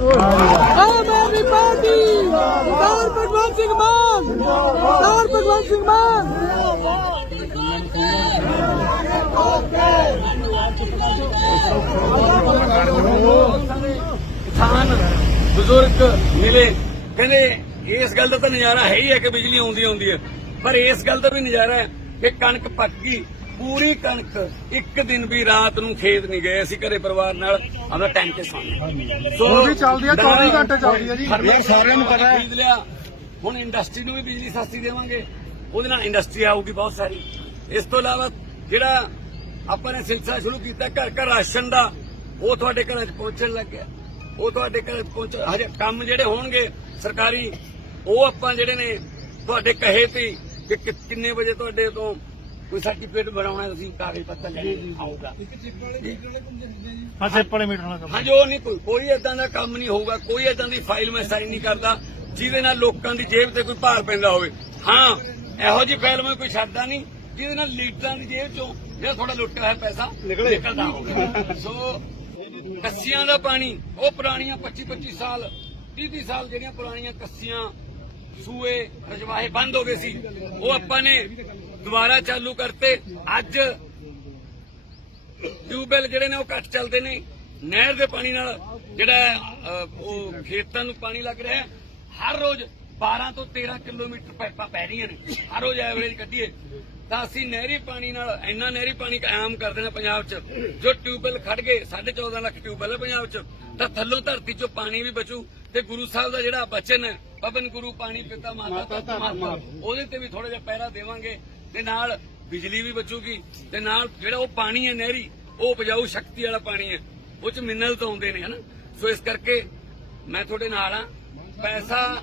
ਆਮ Aadmi party Sardar Bhagwant Singh Mann Sardar Bhagwant Singh Mann ਕਿਸਾਨ ਬਜ਼ੁਰਗ ਮਿਲੇ। ਕਹਿੰਦੇ, ਇਸ ਗੱਲ ਦਾ ਤਾਂ ਨਜ਼ਾਰਾ ਹੈ ਹੀ ਹੈ ਕਿ ਬਿਜਲੀ ਆਉਂਦੀ ਆਉਂਦੀ ਹੈ। ਪਰ ਇਸ ਗੱਲ ਦਾ ਵੀ ਨਜ਼ਾਰਾ ਹੈ ਕਿ ਕਣਕ ਪੱਕ ਗਈ। ਪੂਰੀ ਕਣਕ ਇੱਕ ਦਿਨ ਵੀ ਰਾਤ ਨੂੰ ਖੇਤ ਨਹੀਂ ਗਏ ਅਸੀਂ ਘਰੇ ਪਰਿਵਾਰ ਨਾਲ ਆਪਣਾ ਟਾਈਮ ਤੇ ਸੌਂ ਸੋ ਵੀ ਚੱਲਦੀ ਆ, 24 ਘੰਟੇ ਚੱਲਦੀ ਆ ਜੀ। ਇਹ ਸਾਰਿਆਂ ਨੂੰ ਪਤਾ ਖਰੀਦ ਲਿਆ। ਹੁਣ ਇੰਡਸਟਰੀ ਨੂੰ ਵੀ ਬਿਜਲੀ ਸਸਤੀ ਦੇਵਾਂਗੇ। ਉਹਦੇ ਨਾਲ ਇੰਡਸਟਰੀ ਆਊਗੀ ਬਹੁਤ ਸਾਰੀ। ਇਸ ਤੋਂ ਇਲਾਵਾ ਜਿਹੜਾ ਆਪਾਂ ਨੇ ਸਿਲਸਿਲਾ ਸ਼ੁਰੂ ਕੀਤਾ ਘਰ ਘਰ ਰਾਸ਼ਨ ਦਾ ਉਹ ਤੁਹਾਡੇ ਘਰਾਂ 'ਚ ਪਹੁੰਚਣ ਲੱਗ ਗਿਆ। ਉਹ ਤੁਹਾਡੇ ਘਰਾਂ 'ਚ ਪਹੁੰਚ ਹਜੇ ਕੰਮ ਜਿਹੜੇ ਹੋਣਗੇ ਸਰਕਾਰੀ ਉਹ ਆਪਾਂ ਜਿਹੜੇ ਨੇ ਤੁਹਾਡੇ ਕਹੇ ਤੇ ਕਿ- ਕਿੰਨੇ ਵਜੇ ਤੁਹਾਡੇ ਤੋਂ ਕੋਈ ਸਰਟੀਫਿਕੇਟ ਬਣਾਉਣਾ ਤੁਸੀਂ ਕਾਗਜ਼ ਪੱਤਰ ਲੈ ਕੇ ਆਊਗਾ ਹਾਂ ਵਾਲੇ ਮੀਟਰ ਨਾਲ ਕੰਮ ਹਾਂ ਜੋ ਨਹੀਂ ਕੋਈ ਕੋਈ ਏਦਾਂ ਦਾ ਕੰਮ ਨਹੀਂ ਹੋਊਗਾ ਕੋਈ ਏਦਾਂ ਦੀ ਫਾਈਲ ਮੈਂ ਸਾਈਨ ਨਹੀਂ ਕਰਦਾ ਜਿਹਦੇ ਨਾਲ ਲੋਕਾਂ ਦੀ ਜੇਬ ਤੇ ਕੋਈ ਭਾਰ ਪੈਂਦਾ ਹੋਵੇ। ਹਾਂ ਇਹੋ ਜੀ ਫਾਈਲ ਮੈਂ ਕੋਈ ਛੱਡਦਾ ਨਹੀਂ ਜਿਹਦੇ ਨਾਲ ਲੀਡਰਾਂ ਦੀ ਜੇਬ ਚੋਂ ਜਿਹੜਾ ਥੋੜਾ ਲੁੱਟਿਆ ਹੋਇਆ ਪੈਸਾ ਨਿਕਲਦਾ ਹੋਵੇ ਸੋ ਕੱਸੀਆਂ ਦਾ ਪਾਣੀ ਉਹ ਪੁਰਾਣੀਆਂ 25 25 ਸਾਲ 30 30 ਸਾਲ ਜਿਹੜੀਆਂ ਪੁਰਾਣੀਆਂ ਕੱਸੀਆਂ ਸੂਏ ਰਜਵਾਹੇ ਬੰਦ ਹੋ ਗਏ ਸੀ। ਉਹ ਆਪਾਂ ਨੇ ਦੁਬਾਰਾ ਚਾਲੂ ਕਰਤੇ। ਅੱਜ ਟਿਊਬਵੈਲ ਜਿਹੜੇ ਨੇ ਉਹ ਘੱਟ ਚੱਲਦੇ ਨੇ। ਨਹਿਰ ਦੇ ਪਾਣੀ ਨਾਲ ਜਿਹੜਾ ਉਹ ਖੇਤਾਂ ਨੂੰ ਪਾਣੀ ਲੱਗ ਰਿਹਾ ਹਰ ਰੋਜ਼ 12 ਤੋਂ 13 ਕਿਲੋਮੀਟਰ ਪਾਈਪਾਂ ਪੈ ਰਹੀਆਂ ਨੇ। ਹਰ ਰੋਜ਼ ਐਵਰੇਜ ਕੱਢੀਏ। ਤਾਂ ਅਸੀਂ ਨਹਿਰੀ ਪਾਣੀ ਨਾਲ ਇੰਨਾ ਨਹਿਰੀ ਪਾਣੀ ਕਾਇਮ ਕਰ ਦੇਣਾ ਪੰਜਾਬ 'ਚ। ਜੋ ਟਿਊਬਵੈਲ ਖੜ ਗਏ 14.5 ਲੱਖ ਟਿਊਬਵੈਲ ਹੈ ਪੰਜਾਬ 'ਚ। ਤਾਂ ਥੱਲੋਂ ਧਰਤੀ 'ਚੋਂ ਪਾਣੀ ਵੀ ਬਚੂ। ਤੇ ਗੁਰੂ ਸਾਹਿਬ ਦਾ ਜਿਹੜਾ ਬਚਨ ਹੈ ਪਵਨ ਗੁਰੂ ਪਾਣੀ ਪਿਤਾ ਮਾਤਾ ਤਤ ਮਾਤਾ ਉਹਦੇ ਤੇ ਵੀ ਥੋੜਾ ਜਿਹਾ ਪਹਿਰਾ ਦੇਵਾਂਗੇ। ਤੇ ਨਾਲ ਬਿਜਲੀ ਵੀ ਬਚੂਗੀ, ਤੇ ਨਾਲ ਜਿਹੜਾ ਉਹ ਪਾਣੀ ਹੈ ਨਹਿਰੀ, ਉਹ ਉਪਜਾਊ ਸ਼ਕਤੀ ਵਾਲਾ ਪਾਣੀ ਹੈ, ਉਹ ਚ ਮਿਨਰਲ ਤਾਂ ਆਉਂਦੇ ਨੇ, ਹਨਾ? ਸੋ ਇਸ ਕਰਕੇ ਮੈਂ ਤੁਹਾਡੇ ਨਾਲ ਆ ਪੈਸਾ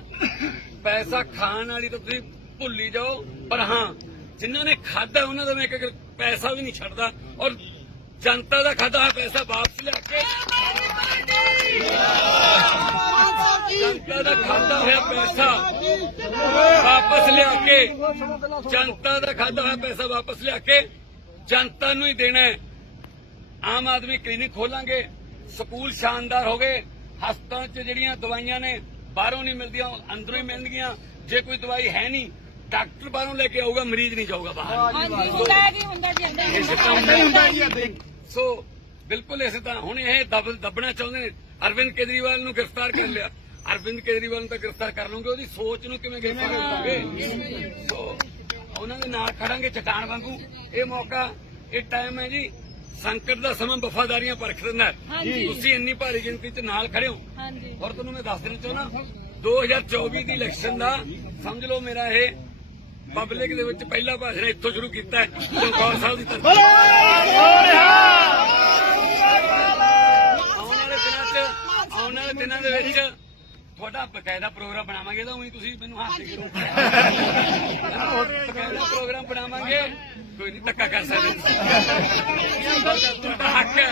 ਪੈਸਾ ਖਾਣ ਵਾਲੀ ਤਾਂ ਤੁਸੀਂ ਭੁੱਲੀ ਜਾਓ, ਪਰ ਹਾਂ, ਜਿਨ੍ਹਾਂ ਨੇ ਖਾਦਾ ਉਹਨਾਂ ਦਾ ਮੈਂ ਇੱਕ ਪੈਸਾ ਵੀ ਨਹੀਂ ਛੱਡਦਾ, ਔਰ ਜਨਤਾ ਦਾ ਖਾਦਾ ਪੈਸਾ ਵਾਪਸ ਲੈ ਕੇ। ਜਨਤਾ ਦਾ ਖਾਦਾ ਹੋਇਆ ਪੈਸਾ ਵਾਪਸ ਲਿਆ ਕੇ ਜਨਤਾ ਦਾ ਖਾਦਾ ਹੋਇਆ ਪੈਸਾ ਵਾਪਸ ਲਿਆ ਕੇ ਜਨਤਾ ਨੂੰ ਹੀ ਦੇਣਾ ਹੈ। ਆਮ ਆਦਮੀ ਕਲੀਨਿਕ ਖੋਲਾਂਗੇ ਸਕੂਲ ਸ਼ਾਨਦਾਰ ਹੋ ਗਏ ਹਸਪਤਾਲਾਂ 'ਚ ਜਿਹੜੀਆਂ ਦਵਾਈਆਂ ਨੇ ਬਾਹਰੋਂ ਨਹੀਂ ਮਿਲਦੀਆਂ ਅੰਦਰੋਂ ਹੀ ਮਿਲਣਗੀਆਂ ਜੇ ਕੋਈ ਦਵਾਈ ਹੈ ਨਹੀਂ ਡਾਕਟਰ ਬਾਹਰੋਂ ਲੈ ਕੇ ਆਊਗਾ ਮਰੀਜ਼ ਨਹੀਂ ਜਾਊਗਾ ਬਾਹਰ। ਸੋ ਬਿਲਕੁਲ ਇਸੇ ਤਰ੍ਹਾਂ ਹੁਣ ਇਹ ਦਬ ਦੱਬਣਾ ਚਾਹੁੰਦੇ ਨੇ। ਅਰਵਿੰਦ ਕੇਜਰੀਵਾਲ ਨੂੰ ਗ੍ਰਿਫਤਾਰ ਕਰ ਲਿਆ। ਅਰਵਿੰਦ ਕੇਜਰੀਵਾਲ ਨੂੰ ਤਾਂ ਗ੍ਰਿਫਤਾਰ ਕਰ ਲਓਗੇ ਉਹਦੀ ਸੋਚ ਨੂੰ ਕਿਵੇਂ ਗ੍ਰਿਫਤਾਰ ਕਰੋਗੇ? ਉਹਨਾਂ ਦੇ ਨਾਲ ਖੜਾਂਗੇ ਚਟਾਨ ਵਾਂਗੂ। ਇਹ ਮੌਕਾ ਇਹ ਟਾਈਮ ਹੈ ਜੀ ਸੰਕਟ ਦਾ ਸਮਾਂ ਵਫਾਦਾਰੀਆਂ ਪਰਖ ਦਿੰਦਾ। ਤੁਸੀਂ ਇੰਨੀ ਭਾਰੀ ਗਿਣਤੀ 'ਚ ਨਾਲ ਖੜੇ ਹੋ। ਹਾਂਜੀ। ਔਰ ਤੁਹਾਨੂੰ ਮੈਂ ਦੱਸ ਦੇਣਾ ਚਾਹੁੰਦਾ 2024 ਦੀ ਇਲੈਕਸ਼ਨ ਦਾ ਸਮਝ ਲਓ ਮੇਰਾ ਇਹ ਪਬਲਿਕ ਦੇ ਵਿੱਚ ਪਹਿਲਾ ਭਾਸ਼ਣ ਇੱਥੋਂ ਸ਼ੁਰੂ ਕੀਤਾ ਹੈ ਚਮਕੌਰ ਸਾਹਿਬ ਦੀ ਤਰਫ ਆਉਣ ਵਾਲੇ ਦਿਨਾਂ 'ਚ ਆਉਣ ਵਾਲੇ ਦਿਨਾਂ ਦੇ ਵਿੱਚ ਤੁਹਾਡਾ ਬਕਾਇਦਾ ਪ੍ਰੋਗਰਾਮ ਬਣਾਵਾਂਗੇ ਤਾਂ ਉਹੀ ਤੁਸੀਂ ਮੈਨੂੰ ਹੱਥ ਦੇ ਕਰੋ ਬਕਾਇਦਾ ਪ੍ਰੋਗਰਾਮ ਬਣਾਵਾਂਗੇ ਕੋਈ ਨਹੀਂ ਧੱਕਾ ਕਰ ਸਕਦੇ। ਤੁਹਾਡਾ ਹੱਕ ਹੈ।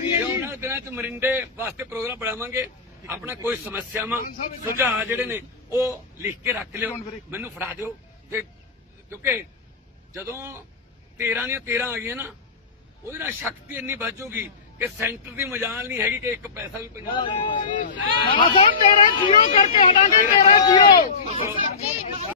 ਜੇ ਉਹਨਾਂ ਦੇ ਦਿਨਾਂ 'ਚ ਮਰਿੰਡੇ ਵਾਸਤੇ ਪ੍ਰੋਗਰਾਮ ਬਣਾਵਾਂਗੇ ਆਪਣਾ ਕੋਈ ਸਮੱਸਿਆਵਾਂ ਸੁਝਾਅ ਜਿਹੜੇ ਨੇ ਉਹ ਲਿਖ ਕੇ ਰੱਖ ਲਿਓ। ਮੈਨੂੰ ਫੜਾ ਦਿਓ। ਤੇ ਕਿਉਂਕਿ ਜਦੋਂ 13 ਦੀਆਂ 13 ਆ ਗਈਆਂ ਨਾ ਉਹਦੇ ਨਾਲ ਸ਼ਕਤੀ ਇੰਨੀ ਵੱਜੂਗੀ ਕਿ ਸੈਂਟਰ ਦੀ ਮਜਾਲ ਨਹੀਂ ਹੈਗੀ ਕਿ ਇੱਕ ਪੈਸਾ ਵੀ ਪੰਜਾਬ ਨੂੰ ਅਸਾਂ ਤੇਰੇ ਜੀਰੋ ਕਰਕੇ ਹਟਾਂਗੇ, ਤੇਰੇ ਜੀਰੋ